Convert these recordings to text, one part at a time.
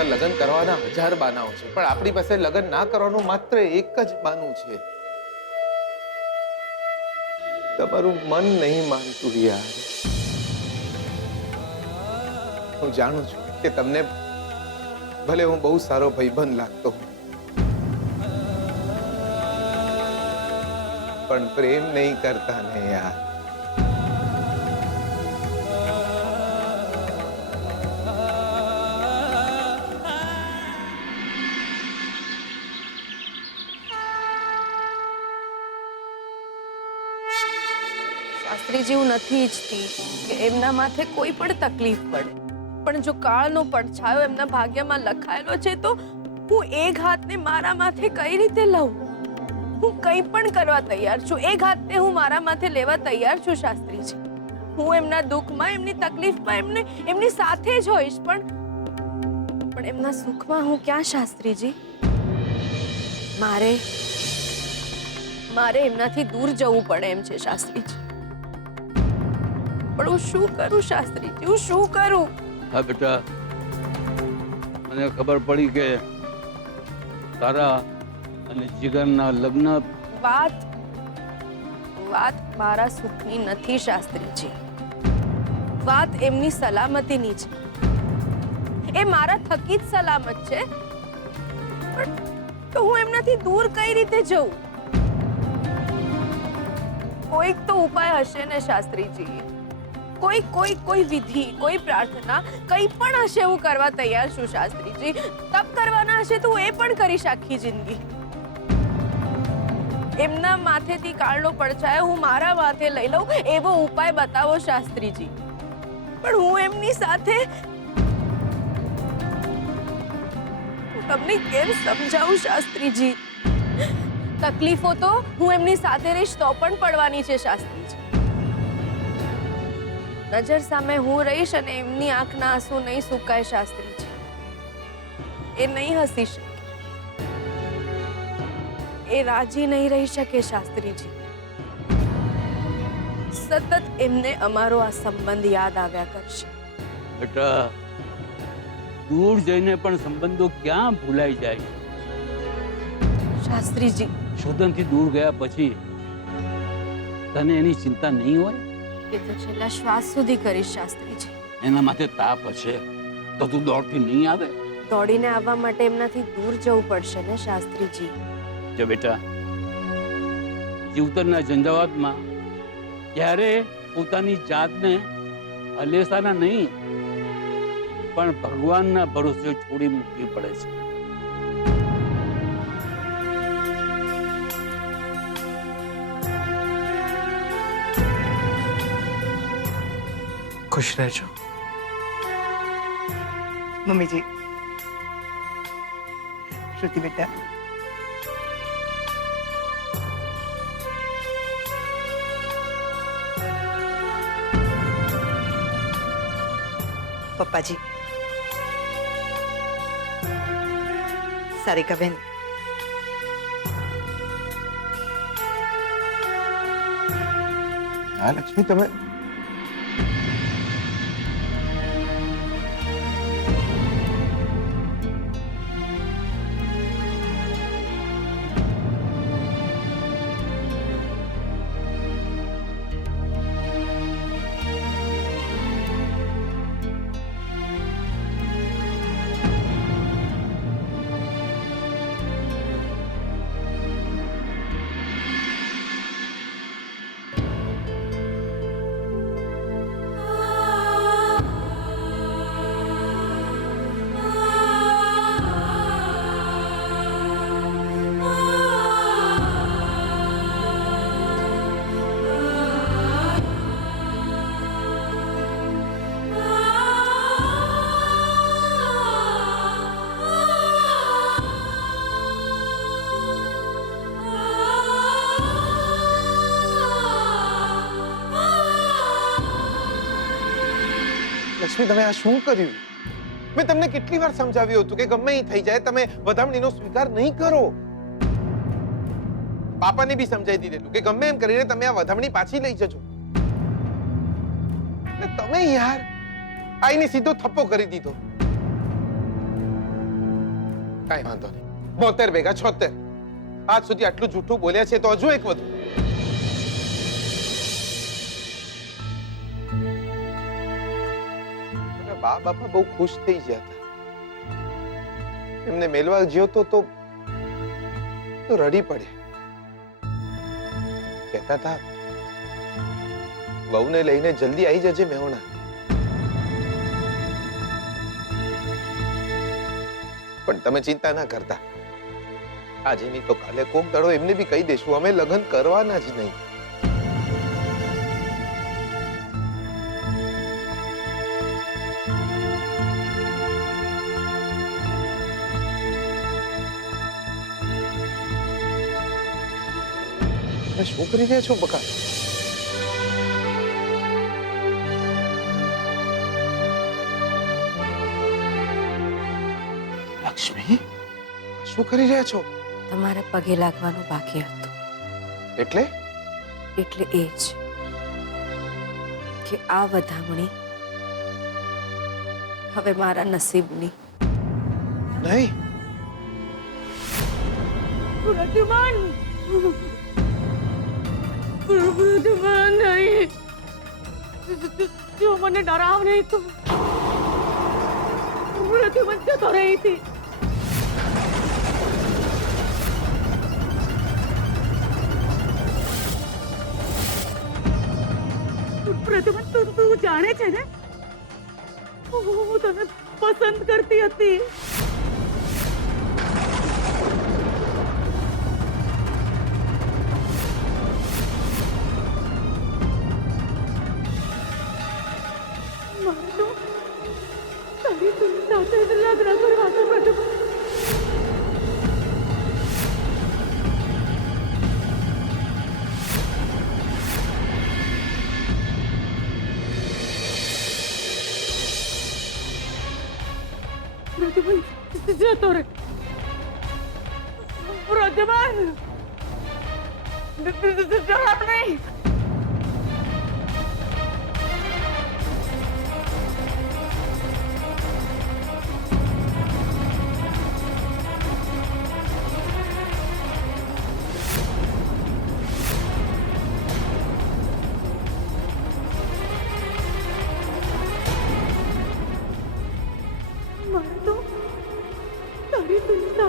આપણા લગ્ન કરવાના 1000 બાનાઓ છે, પણ આપણી પાસે લગ્ન ના કરવાનું માત્ર એક જ બાનું છે. તમારું મન નહીં માનતું યાર. હું જાણું છું કે તમને ભલે હું બહુ સારો ભાઈબંધ લાગતો હું, પણ પ્રેમ નહીં કરતા ને યાર. શાસ્ત્રીજી, હું નથી ઈચ્છતી કે એમના માથે કોઈ પણ તકલીફ પડે, પણ જો કાળનો પડછાયો એમના ભાગ્યમાં લખાયેલો છે તો હું એ ઘાતને મારા માથે કઈ રીતે લઉં? હું કંઈ પણ કરવા તૈયાર છું. એ ઘાતને હું મારા માથે લેવા તૈયાર છું શાસ્ત્રીજી. હું એમના દુઃખમાં, એમની તકલીફમાં એમની સાથે જ હોઈશ, પણ એમના સુખમાં હું ક્યાં શાસ્ત્રીજી? મારે એમનાથી દૂર જવું પડે એમ છે શાસ્ત્રીજી. પણ હું શું કરું શાસ્ત્રીજી? હું શું કરું? હા બેટા, મને ખબર પડી કે તારા અને જીગરના લગ્ન વાત મારા સુખની નથી શાસ્ત્રીજી. વાત એમની સલામતીની છે. એ મારા થકી જ સલામત છે, પણ તો હું એમનાથી દૂર કઈ રીતે જઉં? કોઈક તો ઉપાય હશે ને શાસ્ત્રીજી. કોઈ વિધિ, કોઈ પ્રાર્થના, કંઈ પણ હશે. હું કરવા તૈયાર છું શાસ્ત્રીજી. તપ કરવાના હશે તો હું એ પણ કરીશ આખી જિંદગી. એમના માથેથી કાળનો પડછાયો હું મારા માથે લઈ લઉં એવો ઉપાય બતાવો શાસ્ત્રીજી. પણ હું એમની સાથે તમને કેમ સમજાવું શાસ્ત્રીજી? તકલીફો તો હું એમની સાથે રહીશ તો પણ પડવાની છે શાસ્ત્રીજી. નજર સામે હું રહીશ અને એમની આંખના આંસુ નહીં સુકાય શાસ્ત્રીજી. એ નહીં હસી શકે, એ રાજી નહીં રહી શકે શાસ્ત્રીજી. સતત એમને અમારો આ સંબંધ યાદ આવ્યા કરશે. બેટા, દૂર જઈને પણ સંબંધો ક્યાં ભૂલાઈ જાય? શાસ્ત્રીજી, શોધનથી દૂર ગયા પછી તને એની ચિંતા નહીં હોય? એ તો છેલ્લા શ્વાસ સુધી કરીશ શાસ્ત્રીજી. એના માટે તાપ હશે તો તું દોડથી નહીં આવે? દોડીને આવવા માટે એમનાથી દૂર જવું પડશે ને શાસ્ત્રીજી. જો બેટા, જીવતરના ઝંઝાવાતમાં ક્યારે પોતાની જાતને હલેસાના નહીં પણ ભગવાનના ભરોસે છોડી મૂકવી પડે છે. खुश रहजो मम्मी जी. श्रुति बेटा, पप्पा जी, सारिका बहन, હા લક્ષ્મી, તમે લક્ષ્મી, તમે આ શું કર્યું? મેં તમને કેટલી વાર સમજાવ્યું હતું કે ગમે એ થઈ જાય તમે વધામણીનો સ્વીકાર નહીં કરો. પાપાને બી સમજાવી દીધેલું કે ગમે એમ કરીને તમે આ વધામણી પાછી લઈ જજો. તમે યાર આઈને સીધો થપ્પો કરી દીધો. કાંઈ વાંધો નહીં 72 ભેગા 76 આજ સુધી આટલું જૂઠું બોલ્યા છે તો હજુ એક વધુ મારા બા બાપા બહુ ખુશ થઈ ગયા હતા એમને મેલવા ગયો તો રડી પડ્યા કહેતા હતા વહુને લઈને જલ્દી આવી જજે મેહોણા પણ તમે ચિંતા ના કરતા આજે નહીં તો કાલે કોક દાડો એમને બી કહી દેશું અમે લગ્ન કરવાના જ નહીં શું કરી રહ્યા છો બકા લક્ષ્મી શું કરી રહ્યા છો તમારા પગે લાગવાનું બાકી હતું એટલે એટલે એ જ કે આ વધામણી હવે મારા નસીબની નહીં પ્રદ્યુમન પ્રદ્યુમન નહીં જો મને ડરાવ નહીં તો પ્રદ્યુમન જતો રહી હતી પ્રદ્યુમન તું જાણે છે ને હું તને પસંદ કરતી હતી તારી સાથે જ લગ્ન કરવા તો પ્રદ્યુમન પ્રદ્યુમન જતો રે પ્રદ્યુમન ડરાવ નહીં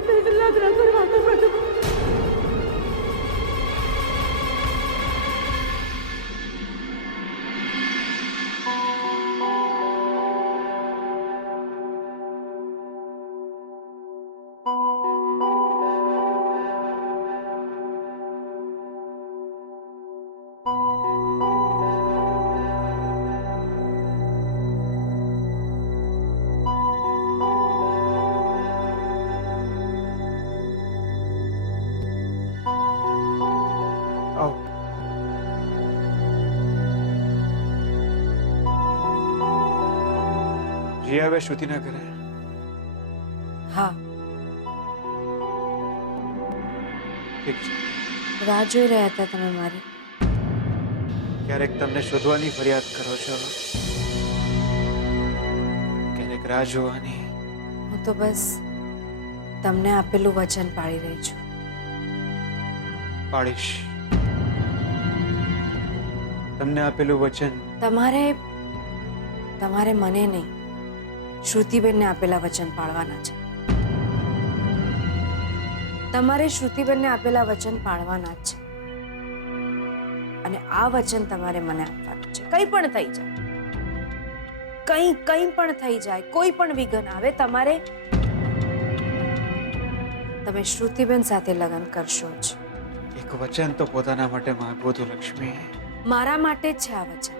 સાથે જ લગ્ન કરવા તો પ્રદ્યુમન જી હવે શ્રુતિના ઘરે હા ઠીક છે રાહ જોઈ રહ્યા હતા તમે મારી ક્યારેક તમને શોધવાની ફરિયાદ કરો છો ક્યારેક રાહ જોવાની હું તો બસ તમને આપેલું વચન પાળી રહી છું પાડીશ તમને આપેલું વચન તમારે મને નહીં શ્રુતિબેનને આપેલા વચન પાળવાના છે તમારે શ્રુતિબેનને આપેલા વચન પાળવાના જ છે અને આ વચન તમારે મને આપવાનું છે કંઈ પણ થઈ જાય કંઈ પણ થઈ જાય કોઈ પણ વિઘ્ન આવે તમે શ્રુતિબેન સાથે લગ્ન કરશો જ એક વચન તો પોતાના માટે માંગવું હતું લક્ષ્મી મારા માટે જ છે આ વચન